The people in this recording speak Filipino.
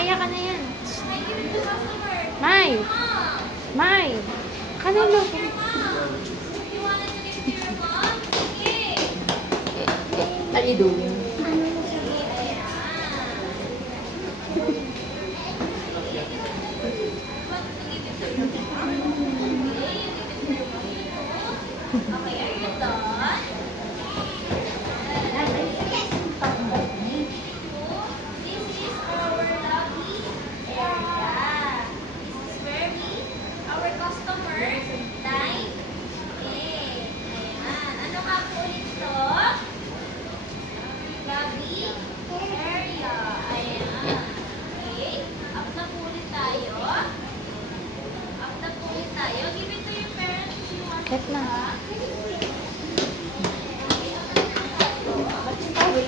Maya ka na yan. May! May! Kanino? Are you doing? Okay, are you done? This is our lovely area. This is where our customers dine in. Ayan. Ano nga po ulit to? Lobby area. Ayan. Okay. Up na po ulit tayo. Up na po ulit tayo. Give it to your parents if you want Set na. to.